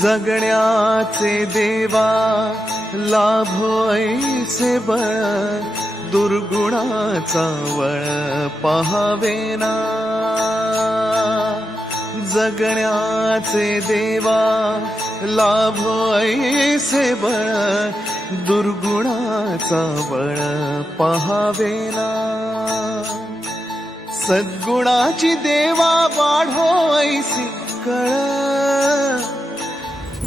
जगण्याचे देवा लाभो ऐसे बळ, दुर्गुणाचा वळ पहावेना. जगण्याचे देवा लाभो ऐसे बळ, दुर्गुणाचा बळ पहावेना. सद्गुणाची देवा वाढो ऐसी कळ.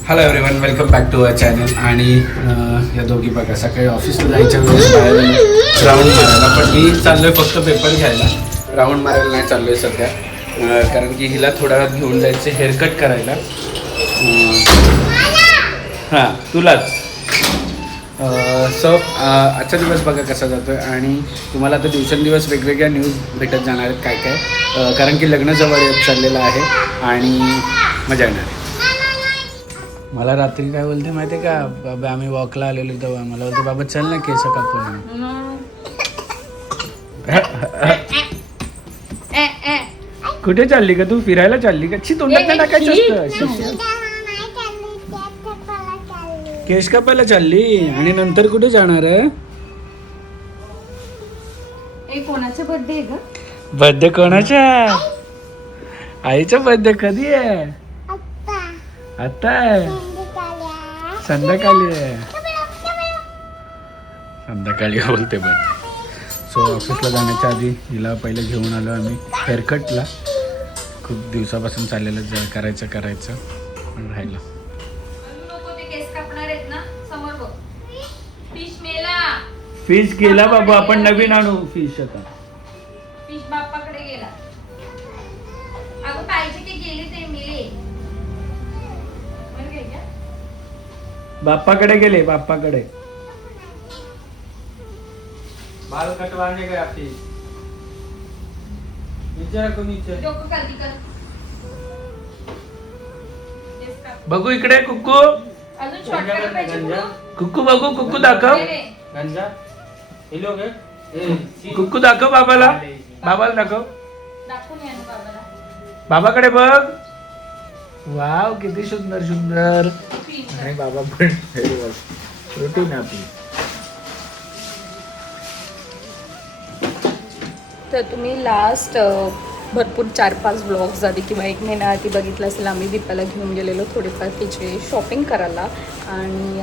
Hello everyone, welcome back to our channel. आणि या दोघी बघा सकाळी ऑफिसला जायच्या वेळेस बाहेर राऊंड मारायला, पण मी चाललोय फक्त पेपर घ्यायला. राऊंड मारायला नाही चाललोय सध्या, कारण की हिला थोड्या वेळात घेऊन जायचं हेअरकट करायला. हां तुलाच. सो आजचा दिवस बघा कसा जातोय, आणि तुम्हाला आता दिवसेंदिवस वेगवेगळ्या न्यूज भेटत जाणार आहेत काय काय, कारण की लग्न जवळ येत चाललेलं आहे आणि मजा येणार आहे. मला रात्री काय बोलते माहिती आहे का, बाबा आम्ही वॉकला आलेलो तेव्हा मला बोलते बाबा चल ना केस कापून. कुठे चालली का तू, फिरायला चालली का? तोंडात टाकायचं असतं. केस कापायला चालली आणि नंतर कुठे जाणार आहे? कोणाचा बर्थडे आहे का? बर्थडे कोणाचा? आईचा बर्थडे कधी आहे? आता आहे, संध्याकाळी आहे. संध्याकाळी बोलते बर्थडे. सो ऑफिसला जाण्याच्या आधी हिला पहिले घेऊन आलो आम्ही हेअरकटला. खूप दिवसापासून चाललेलं करायचं पण राहिलं. फिश गेला बाबा, आपण नवीन आणू फिश. आता फिश बाप्पाकडे गेला. अगं पाहिजे ते गेले ते मिले. बाप्पाकडे गेले, बाप्पाकडे. बाल कटवाने गया फिश. विचार को नीचे. डोकं खाली कर. बघू इकडे कुक्कू. अजून शॉर्टकट पाहिजे. कुक्कू बघू, कुक्कू दाखव. गंजा हे लोग कुक्कू दाखव बाबाला. बाबाला दाखव. दाखवून या ना बाबाला. बाबाकडे बघ. वाव किती सुंदर सुंदर. आणि बाबा पण प्रोटीन आपली. तर तुम्ही लास्ट भरपूर 4-5 ब्लॉग्स आधी किंवा 1 महिना आधी बघितलं असेल, आम्ही दीपाला घेऊन गेलेलो थोडेफार तिचे शॉपिंग करायला. आणि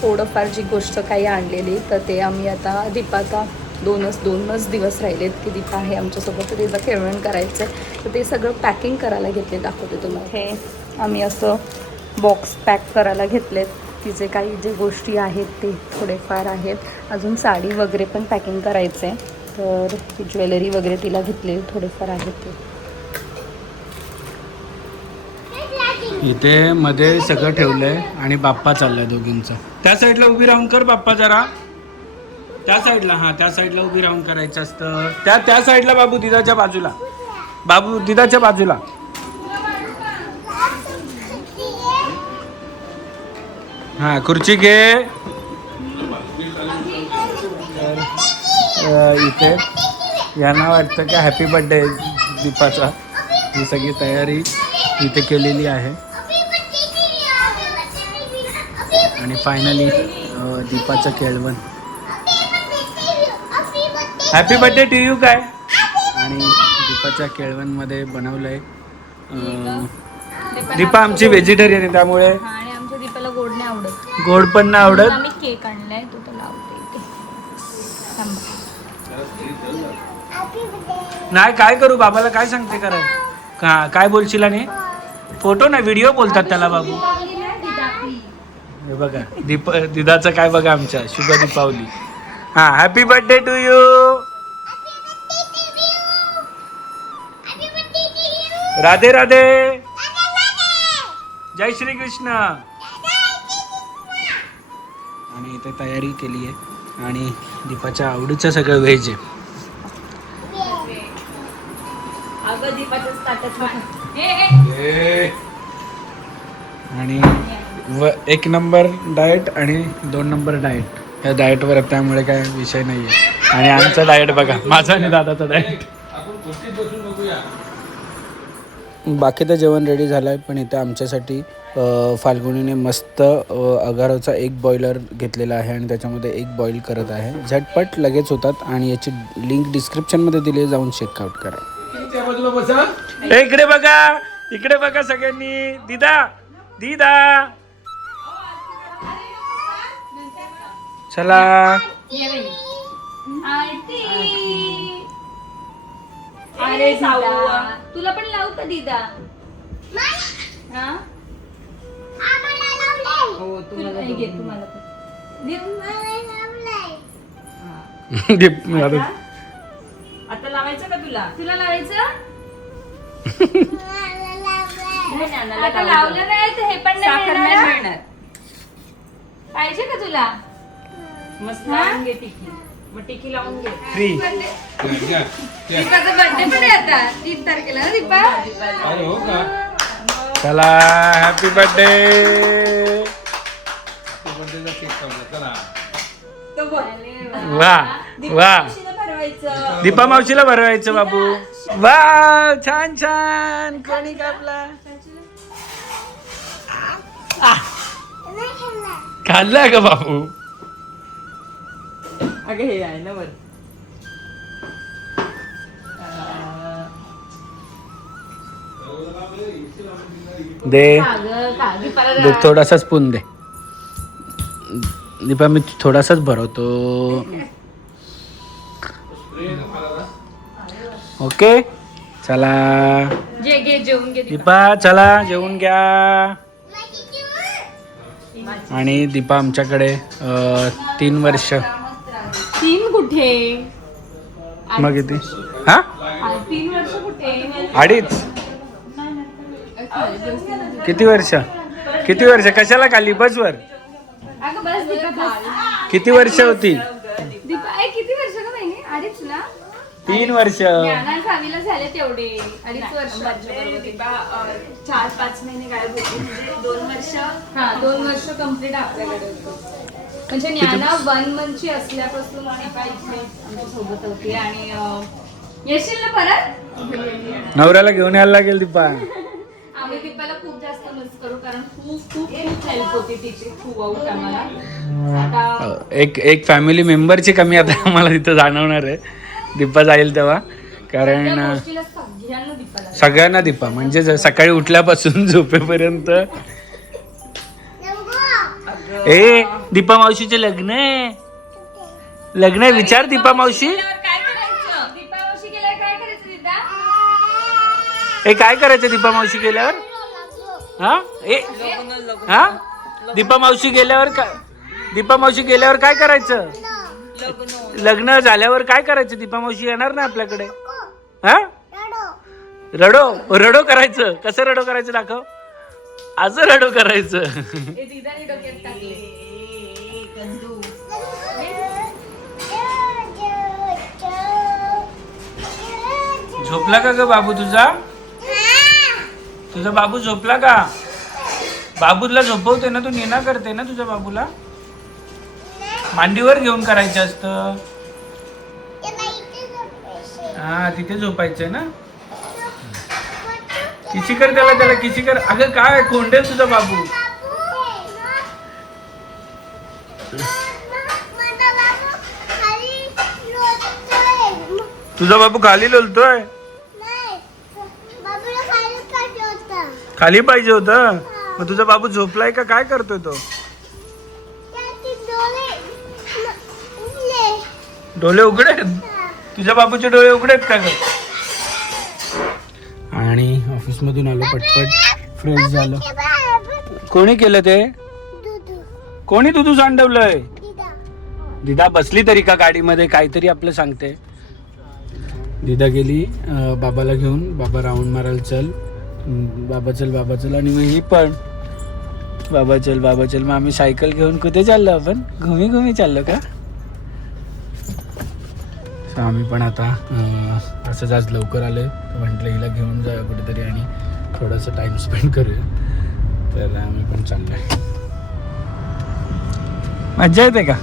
थोडंफार जी गोष्ट काही आणलेली तर ते आम्ही आता दीपाचा दोनच दिवस राहिलेत की दीपा आहे आमच्यासोबत, तर तिचं खेळवण करायचं आहे. तर ते सगळं पॅकिंग करायला घेतले, दाखवते तुम्हाला. हे आम्ही असं बॉक्स पॅक करायला घेतलेत. तिचे काही जे गोष्टी आहेत ते थोडेफार आहेत. अजून साडी वगैरे पण पॅकिंग करायचं आहे, तर ज्वेलरी वगैरे तिला घेतले थोडेफार आहेत ते. इथे मध्ये सगळं ठेवलंय आणि बाप्पा चाललाय दोघींचा. त्या साईडला उभी राहून कर बाप्पा जरा. त्या साईडला, हा त्या साईडला उभी राहून करायचं असतं. त्या साईडला बाबू, दिदाच्या बाजूला. बाबू दिदाच्या बाजूला. हा खुर्ची घे. इथे यांना वाटतं की हॅपी बर्थडे दीपाचा. ही सगळी तयारी इथे केलेली आहे. आणि फायनली दीपाचं केळवण. हॅपी बर्थडे टू यू काय. आणि दीपाच्या केळवणमध्ये बनवलंय. दीपा आमची व्हेजिटेरियन आहे, त्यामुळे आणि आमच्या दीपाला गोड नाही आवडत. गोड पण नाही आवडत. आम्ही केक आणलाय, तो त्याला आवडते. नाही काय करू, बाबाला काय सांगते करा. काय बोलशील? आणि फोटो नाही, व्हिडिओ बोलतात त्याला बाबू. हे बघा दिदाचं काय बघा, आमच्या शुभ दीपावली. हा happy birthday to you. Radhe Radhe. जय श्री कृष्ण. आणि इथे तयारी केली आहे आणि दीपाच्या आवडीचं सगळं व्हेज आहे. आणि 1 नंबर डाएट आणि 2 नंबर डाएट. या डाएटवर त्यामुळे काय विषय नाही आहे. आणि आमचं डाएट बघा, माझा आणि दादाचा डाएट. बाकी तर जेवण रेडी झालं आहे, पण इथे आमच्यासाठी फाल्गुनीने मस्त अगारोचा एक बॉयलर घेतलेला आहे आणि त्याच्यामध्ये एक बॉईल करत आहे. झटपट लगेच होतात आणि याची लिंक डिस्क्रिप्शनमध्ये दिली, जाऊन चेकआउट करा. इकडे बघा सगळ्यांनी. दीदा चला. अरे तुला पण लावू का दीदा? आता लावायचं का तुला लावायचं? आता लावलं नाही तर हे पण नाही मिळणार. पाहिजे का तुला? मस्त लावून घे टिकी. मग टिकी लावून घे. फ्री. दीपाचा बर्थडे पण आहे आता 3 तारखेला ना दीपा? चला हॅपी बर्थडे. वा दीपा मावशीला भरवायचं बाबू. वा छान. कोणी कापला? खाल्ला का बाबू? अगं हे आहे ना वर. दे थोडासा स्पून दे. दीपा मी थोडासाच भरवतो. ओके चला जेवून घे दीपा. चला जेवून घ्या. आणि दीपा आमच्याकडे 3 वर्ष. 3 कुठे? मग किती? हा 3 वर्ष कुठे? 2.5. किती वर्ष कशाला खाली? बसवर. अगं बस दीपा बस. किती वर्ष होती? दीपा किती वर्ष का महिने? 2.5 ना? 3 वर्ष. ज्ञाना सावीला झाले तेवढे 2.5 वर्ष. 4-5 महिने गायब होते म्हणजे 2 वर्ष. 2 वर्ष कम्प्लीट आपल्याकडे होतं. म्हणजे ज्ञाना 1 मंथची असल्यापासून दीपा इथे आमच्या सोबत होती. आणि येशील ना परत? नवऱ्याला घेऊन यायला लागेल दीपा. आम्ही दीपाला खूप जास्त मिस करू, कारण खूप हेल्प होती तिची थ्रू आउट आम्हाला. आता एक फॅमिली मेंबरची कमी आता आम्हाला तिथं जाणवणार आहे दीपा जाईल तेव्हा. कारण गोष्टीला सगळ्यांना सगळ्यांना दीपा म्हणजे सकाळी उठल्यापासून झोपेपर्यंत. दीपा मावशीचे लग्न आहे विचार. दीपा मावशी काय करायचं? दीपा मावशी गेल्यावर काय करायचं दीदा? काय करायचं दीपा मावशी गेल्यावर? दीपा मावशी गेल्यावर काय करायचं? लग्न झाल्यावर काय करायचं? दीपा मावशी येणार ना आपल्याकडे. रडो करायचं. कसं रडो करायचं दाखव. असं रडो करायचं. दीदाने डोक्यात टाकले. झोपला का ग बाबू तुझा बाबू झोपला का? बाबूला झोपवते ना तू, नेना करते ना तुझ्या बाबूला. मांडीवर घेऊन करायचं असतं. हा तिथे झोपायचंय ना. किशी कर त्याला किशी कर. अगं काय कोंडेल तुझा बाबू. तुझा बाबू खाली लोलतोय. खाली पाहिजे होतं. मग तुझा बाबू झोपलाय का काय करतोय तो? डोळे उघडे आहेत. तुझ्या बाबूचे डोळे उघडे आहेत का ग? आणि ऑफिस मधून आलो पटपट फ्रेश झालो. कोणी केलं ते? कोणी दूध सांडवलंय? दिदा बसली तरी का गाडीमध्ये? काहीतरी आपलं सांगते. दिदा गेली बाबाला घेऊन. बाबा राऊंड मारायला चल. बाबा चल आणि मग ही पण बाबा चल. मग आम्ही सायकल घेऊन कुठे चाललो? आपण घुमी चाललो का? आम्ही पण आता असंच आज लवकर आले. म्हटलं हिला घेऊन जाऊया कुठेतरी आणि थोडंसं टाइम स्पेंड करूया. तर आम्ही पण चाललोय. मज्जा येते का?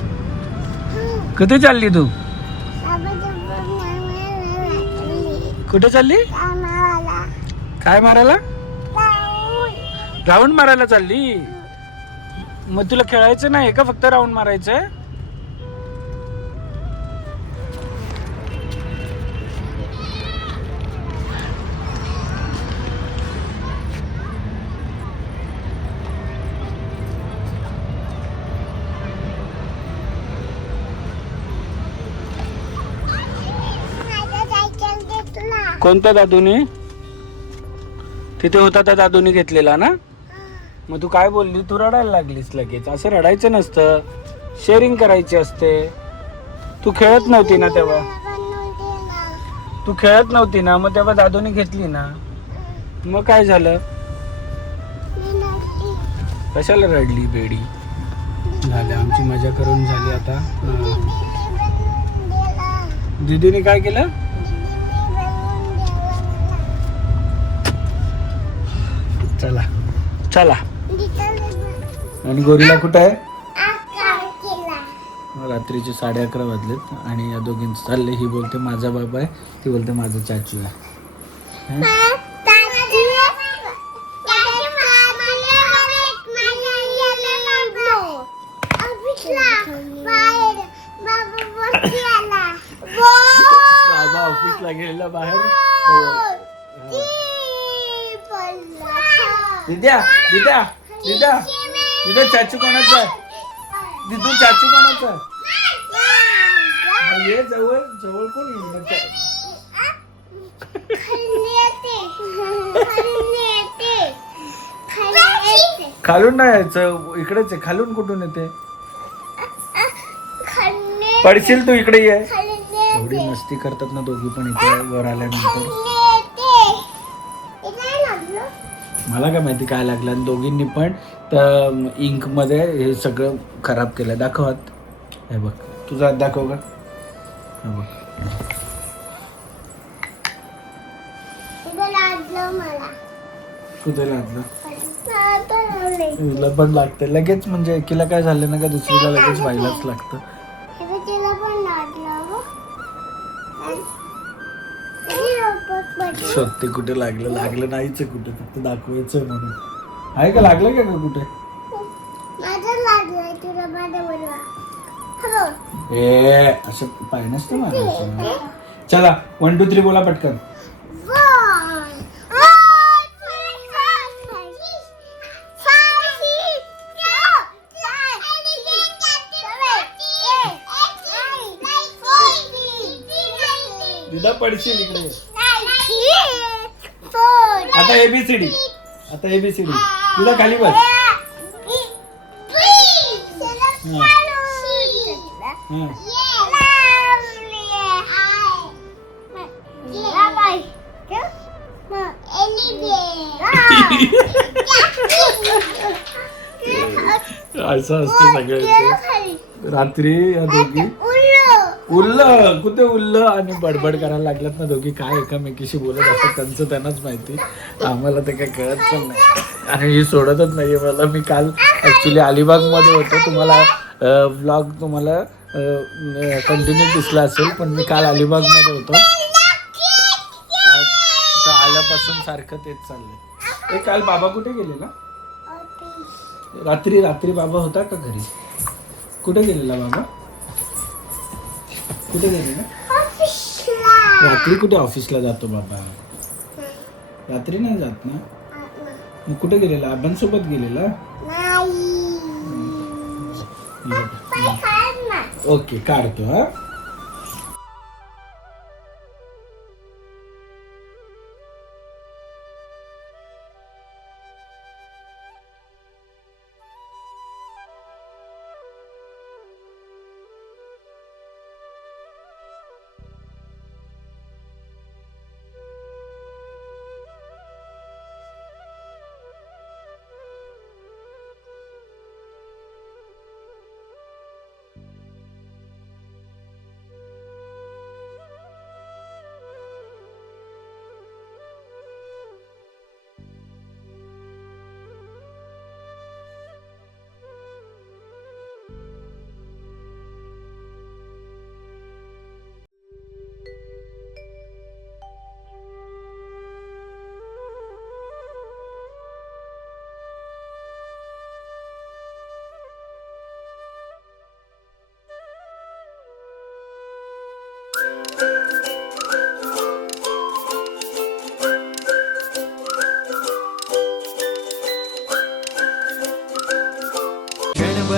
कुठे चालली तू? कुठे चालली? काय मारायला? राऊंड मारायला चालली? मग तुला खेळायचं नाही का, फक्त राऊंड मारायचंय? कोणत्या दादूने? तिथे होता त्या दादूने घेतलेला ना? मग तू काय बोलली? तू रडायला लागलीस लगेच. असं रडायचं नसतं, शेअरिंग करायची असते. तू खेळत नव्हती ना तेव्हा? तू खेळत नव्हती ना, मग तेव्हा दादूने घेतली ना. मग काय झालं? कशाला रडली बेडी? झालं, आमची मजा करून झाली आता. दीदीने काय केलं? चला चला. आणि गोरीला कुठं आहे? रात्रीचे 11:30 वाजलेत आणि या दोघींचं चालले. ही बोलते माझा बाबा आहे, ती बोलते माझा चाचू आहे. बाबा ऑफिसला गेलेला बाहेर. दिद्या दिद्या दिद्या दिद्या, चाचू कोणाचा आहे? दिदू चाचू कोणाचा आहे? ये जवळ जवळ कोण येईल? खालून नाही यायचं, इकडेच आहे. खालून कुठून येते? पडशील तू, इकडे ये. एवढी मस्ती करतात ना दोघी पण इथे वर आल्यानंतर. मला काय माहिती काय लागलं. आणि दोघींनी पण त्या इंक मध्ये हे सगळं खराब केलं. दाखव हात. हे बघ, तुझा हात दाखव का. हे बघ, कुठे लागलं? तुला पण लागतं लगेच. म्हणजे एकीला काय झालं ना का दुसरीला लगेच व्हायलाच लागतं. शोधते कुठे लागलं. लागलं नाहीच कुठे, फक्त दाखवायचं म्हणून. आहे का लागलं का कुठे? ए असं पाय नसतं मारायचं. चला 1 2 3 बोला पटकन. दिदा पडशील इकडे. आता ABCD. आता ABCD. दिदा खाली बस. असं असतं सगळं. रात्री या दोघी उरलं कुठे उरलं आणि बडबड करायला लागल्यात ना दोघी. काय एकामेकीशी बोलत असतात त्यांचं त्यांनाच माहिती. आम्हाला ते काय कळत पण नाही. आणि ही सोडतच नाहीये मला. मी काल ऍक्च्युली अलिबागमध्ये होतो. तुम्हाला व्लॉग तुम्हाला कंटिन्यू दिसला असेल, पण मी काल अलिबागमध्ये होतो. आता आल्यापासून सारखं तेच चाललंय. काल बाबा कुठे गेलेला? रात्री रात्री बाबा होता का घरी? कुठे गेलेला बाबा? कुठे गेलेला? रात्री कुठे ऑफिसला जातो बाबा? रात्री नाही जात ना. मग कुठे गेलेला? आबांसोबत गेलेला? ओके काढतो हा.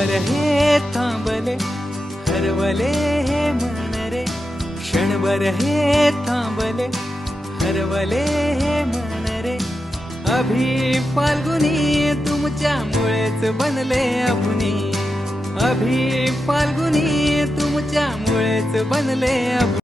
क्षणभर हे थांबले हरवले हे मन रे क्षणभर हे थांबले हरवले हे मन रे अभि फाल्गुनी तुमच्यामुळेच बनले अभुनी अभि फाल्गुनी तुमच्यामुळेच बनले अभुनी